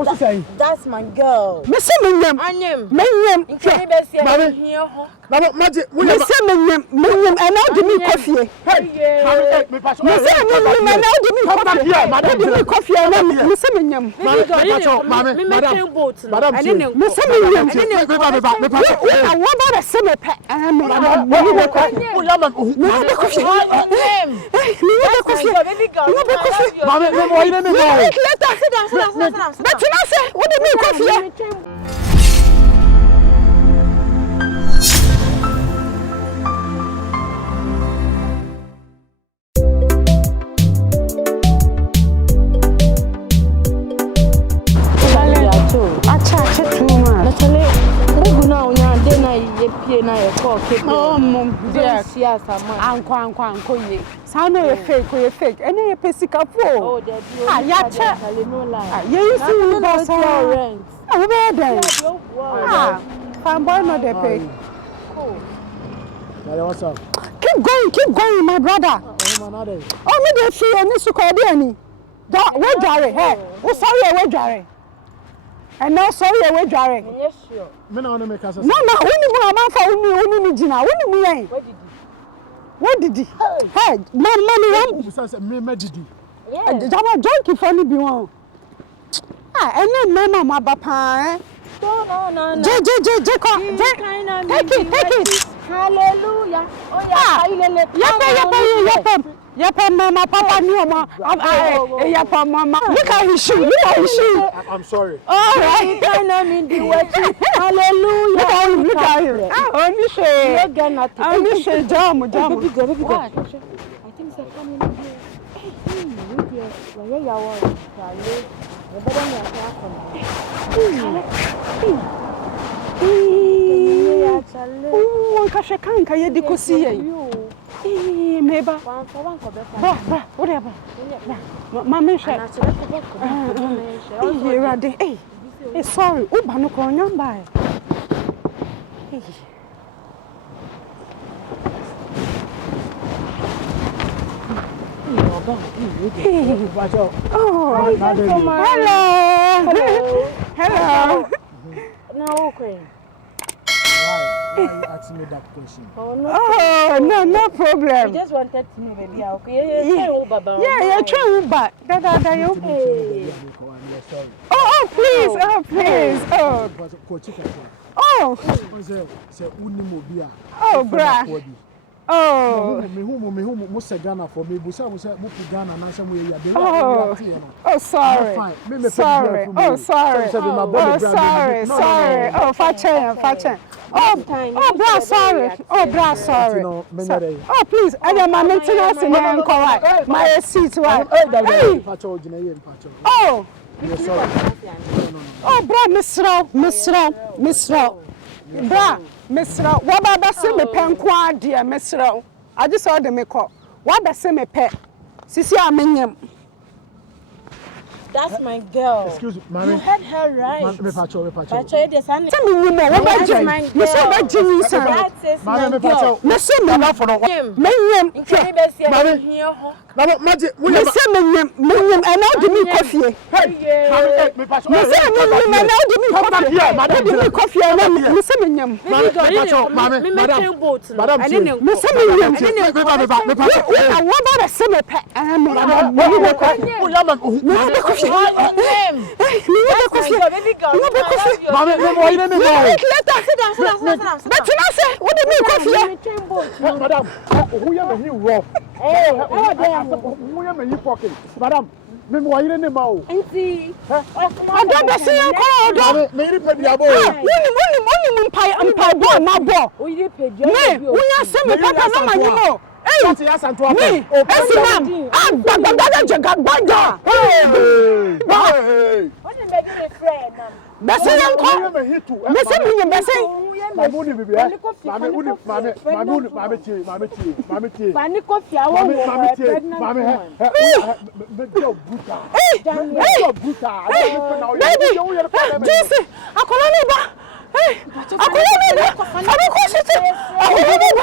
What's saying? That's my girl. Me say menyam. Menyam. Baba, magic. Me say menyam and now give me coffee. Hey, me pass. Me say menyam and now give me coffee. Madam, give me coffee and me say menyam. Madam, me say menyam. Me pass. I want to say me pet. Me Anko ye. Sound no fake. Any pesika po. Oh, there be. Ah, ya che. You see boss rent. Oh, where then? Ah, fanboy no dey pay. What's up? Keep going, my brother. Oh, me dey feel any sukodi ani. We jare, hey. Oh, sorry, we jare. And now sorry, we jare. Yes, sure. Me na make us. No, when you man for uni jina, when you What did he? Hey, man, me did he? Yeah. Jama junkie funny be one. Ah, and then mama my papa, eh? No. Take it. Hallelujah. Oh yeah. Yep, mama, papa, no, mama. Look at his shoe. I'm sorry. All right. Hallelujah. Look at him. Only say, jam. I think it's coming Meba. Whatever. Mama, hey, sorry. Ubano Konyamba. Oh, hello. Now, okay. Why you asking me that question? Oh, no problem. I just wanted to know, baby. Okay, you're trying back. Please. Oh, bra. Oh, sorry. Oh, Fachen. Oh, bra, sorry. Oh, please. I am my maintenance in there. My seat. Oh, bra, Misro. Bra. Misra, what about the same pen qua, dear Misra? I just saw the make up. What the same pet? Sissy, I mean, that's my girl. Excuse me, Mary. You had her right. Tell me, what about my girl? That's my girl. Listen, my for Baba, magic. Listen, and now give me coffee. Hey, coffee. Madam, me why you in mouth? Auntie, I don't see you call. Me pay diabo. When pie boy, my boy. We pay me, we are semi papa no man you know. Hey, what you ask to me, Esinam. Hey. What is making a friend? Bese yanko. Bese me bese. Mamuni bibi eh. Mami tie. Fani coffee awo. Mami buta. Baby. Jesus, akolani ba. Hey, akolani ba. Fani ko shite. Akolani ba.